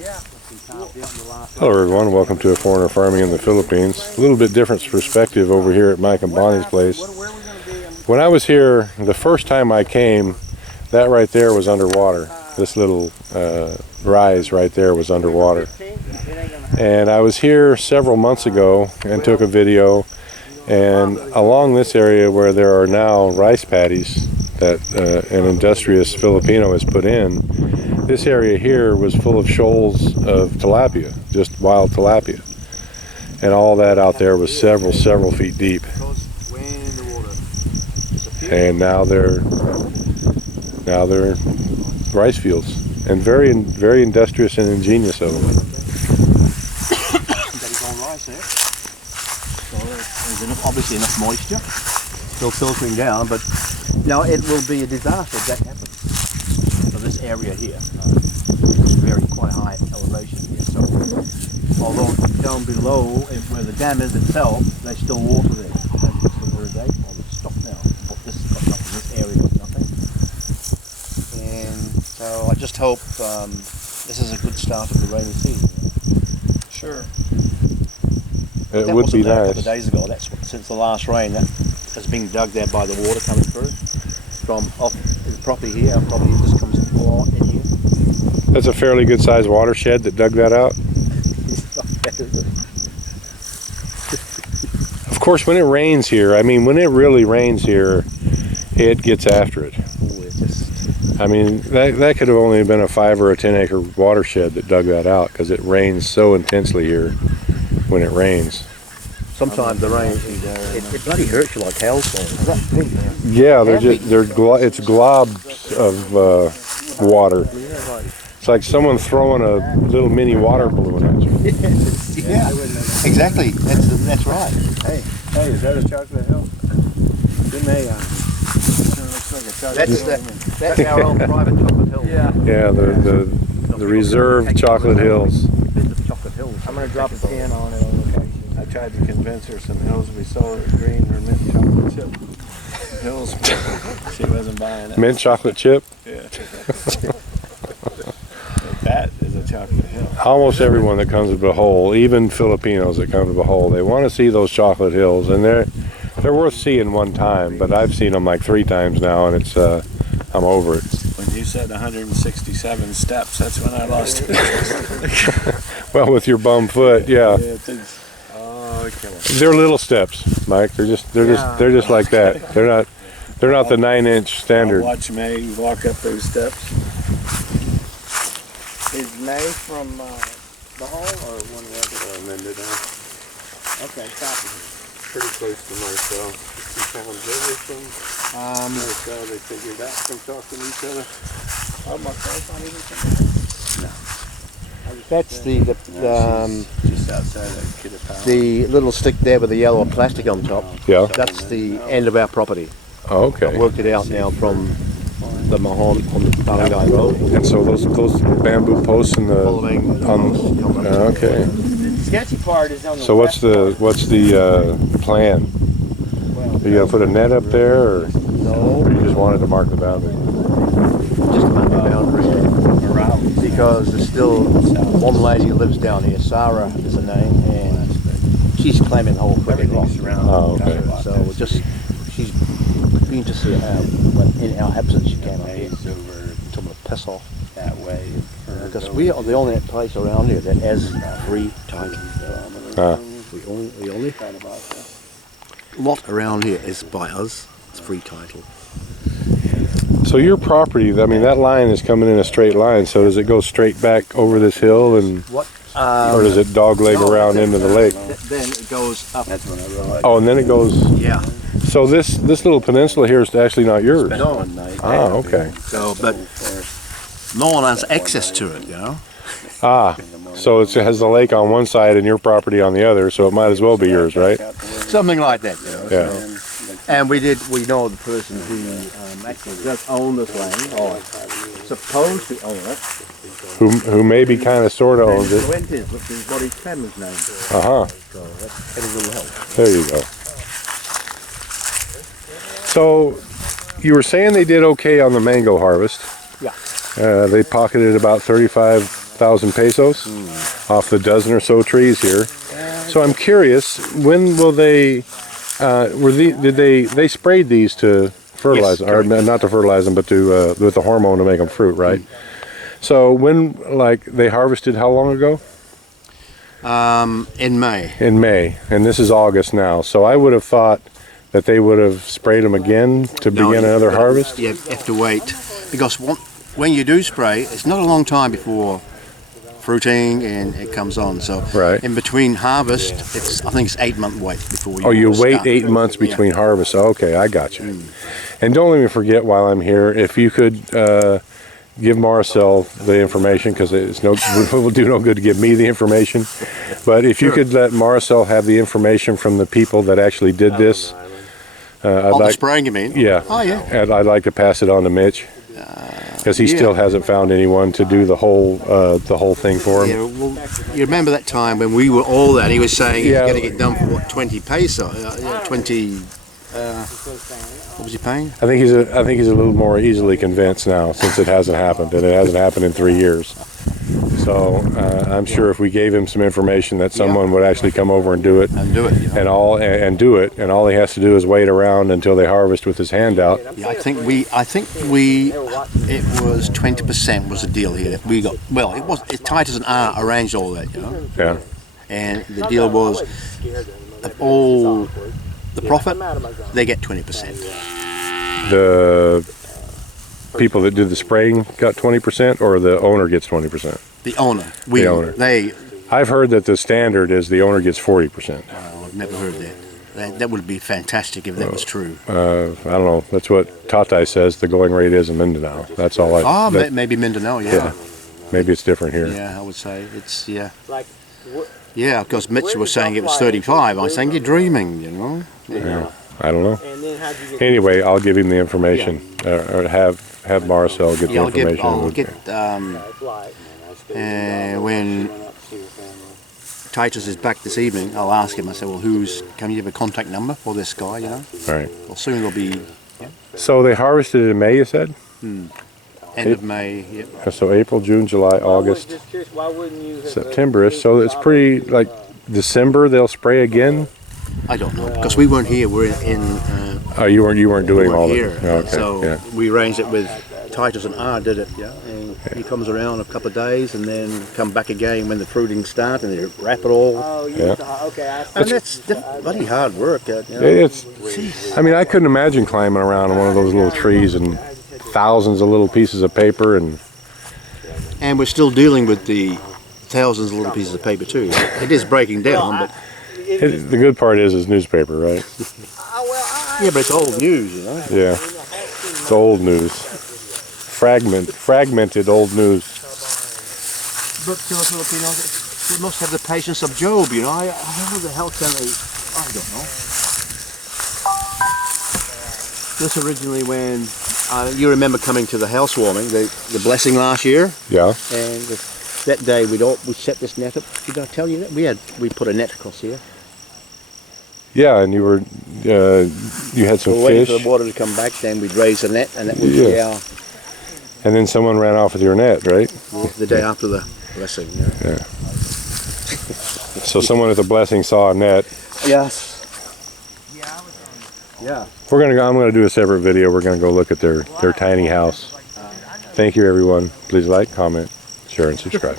Hello everyone, welcome to A Foreigner Farming in the Philippines. A little bit different perspective over here at Mike and Bonnie's place. When I was here, the first time I came, that right there was underwater. This little rise right there was underwater. And I was here several months ago and took a video, and along this area where there are now rice paddies that an industrious Filipino has put in, this area here was full of shoals of tilapia, just wild tilapia. And all that out there was several feet deep. And now they're rice fields, and very industrious and ingenious of them. There's obviously enough moisture, still filtering down, but now it will be a disaster if that happens. So this area here, it's very quite high elevation here, so although down below where the dam is itself, there's still water there. And it's still irrigation. Well, it's stopped now, but this has got nothing, this area got nothing. And so I just hope this is a good start of the rainy season. Sure. It would be nice. A couple of days ago, that's what, since the last rain, that has been dug there by the water coming through from off the property here. Our property just comes all in here. That's a fairly good sized watershed that dug that out. Of course, when it rains here, I mean, when it really rains here, it gets after it. I mean, that could have only been a 5 or a 10 acre watershed that dug that out, because it rains so intensely here when it rains. Sometimes the rain, it bloody hurts you like hailstones. Yeah, it's globs of water. It's like someone throwing a little mini water balloon at you. Yeah, exactly. That's right. Hey, is that a chocolate hill? Good may That's our own private chocolate hill. Yeah, the reserved chocolate hills. Chocolate hills. I'm going to drop a pin on it on location. I tried to convince her some hills we sold are green or mint chocolate chip hills. She wasn't buying it. Mint chocolate chip? Yeah. That is a chocolate hill. Almost everyone that comes to Bohol, even Filipinos that come to Bohol, they want to see those chocolate hills, and they're worth seeing one time, but I've seen them like 3 times now, and it's I'm over it. When you said 167 steps, that's when I lost it. Well, with your bum foot, yeah. Oh, They're little steps, Mike. They're just like that. They're not the 9-inch standard. I'll watch May walk up those steps. Is May from Bohol or one of the other? Okay, copy. Pretty close to Marcel. 2 pounds over from Marcel. They figured out from talking to each other. Oh, Marcel's not even from there? No. That's just outside of Kitapao. the little stick there with the yellow plastic on top. Yeah. That's the end of our property. Oh, okay. I've worked it out now from the Mahon on the Barangay Road. And so those bamboo posts in the okay. The sketchy part is on the So what's the plan? Are you gonna put a net up there, or No, you just wanted to mark the boundary? just about the boundary. Because there's still one lady who lives down here, Sarah is her name, and she's claiming the whole cricket rock. Oh, okay. So she's been to see in our absence she came up here to piss off that way. because we are the only place around here that has free title. We only lot around here is by us. It's free title. So your property, I mean, that line is coming in a straight line. So does it go straight back over this hill, and or does it dogleg around into the lake? Then it goes up. That's when I realized. Oh, and then it goes. Yeah. So this little peninsula here is actually not yours. No. Ah, okay. So, but no one has access to it, you know. Ah, so it has the lake on one side and your property on the other, so it might as well be yours, right? Something like that, you know. Yeah. And we know the person who actually does own this land, or supposed to own it. Who maybe kind of sort of owns it. Fuentes, which is what his family's name is. Uh-huh. So that's any little help. There you go. So you were saying they did okay on the mango harvest. Yeah. They pocketed about 35 1,000 pesos off the dozen or so trees here. So I'm curious, when will they? They sprayed these to fertilize, or not to fertilize them, but to with the hormone to make them fruit, right? So when, like, they harvested how long ago? In May. In May, and this is August now. So I would have thought that they would have sprayed them again to begin another harvest. You have to wait, because when you do spray, it's not a long time before fruiting and it comes on. So Right. in between harvest, I think it's 8-month wait before you. Oh, you wait start. 8 months between harvests. Okay, I got you. And don't let me forget while I'm here, if you could give Marcel the information, because it will do no good to give me the information. But if you could let Marcel have the information from the people that actually did this, The spraying, you mean? yeah. Oh, yeah. And I'd like to pass it on to Mitch, because he still hasn't found anyone to do the whole thing for him. Yeah, well, you remember that time when we were all there, and he was saying he was Yeah. going to get done for what, 20 peso? 20. What was he paying? I think he's a little more easily convinced now, since it hasn't happened, and it hasn't happened in 3 years. So I'm sure if we gave him some information that someone would actually come over and do it, And do it. You know? and do it, and all he has to do is wait around until they harvest with his hand out. Yeah, I think we, it was 20% was the deal here. We got, well, Titus and I arranged all that, you know, Yeah. and the deal was of all the profit, they get 20%. The people that did the spraying got 20%, or the owner gets 20%. The owner, The owner. I've heard that the standard is the owner gets 40%. I've never heard that. That would be fantastic if that was true. I don't know. That's what Tatai says the going rate is in Mindanao. That's all I. Oh, that- maybe Mindanao, yeah. yeah. Maybe it's different here. Yeah, I would say it's, yeah. Yeah, because Mitch was saying it was 35. I was saying, you're dreaming, you know. Yeah. I don't know. Anyway, I'll give him the information, or have Marcel get the Yeah, information. I'll get when Titus is back this evening, I'll ask him. I say, well, can you have a contact number for this guy, you know? All right. Well, soon it'll be So they harvested in May, you said? end of May. Yeah. So April, June, July, August, September-ish. So it's pretty, like, December they'll spray again? I don't know, because we weren't here. We're in Oh, you weren't doing we all weren't that. here. Okay. So Yeah. we arranged it with Titus and I did it, yeah. And he comes around a couple of days and then come back again when the fruiting starts and they wrap it all. Oh, Yeah. okay. And that's bloody hard work. You know? It's. I mean, I couldn't imagine climbing around on one of those little trees and thousands of little pieces of paper and. And we're still dealing with the thousands of little pieces of paper too. It is breaking down, but The good part is newspaper, right? yeah, but it's old news, you know. Yeah. It's old news. Fragmented old news. But Filipinos, they must have the patience of Job, you know. How the hell can they? I don't know. This originally when you remember coming to the housewarming, the blessing last year, Yeah. and that day we set this net up. Did I tell you that we put a net across here? Yeah, and you were you had some We're waiting fish, for the water to come back. Then we'd raise the net, and that would be Yeah. and then someone ran off with your net, right? the day after the blessing. Yeah. So someone at the blessing saw a net. Yes. Yeah. I'm gonna do a separate video. We're gonna go look at their tiny house. Thank you, everyone. Please like, comment, share, and subscribe.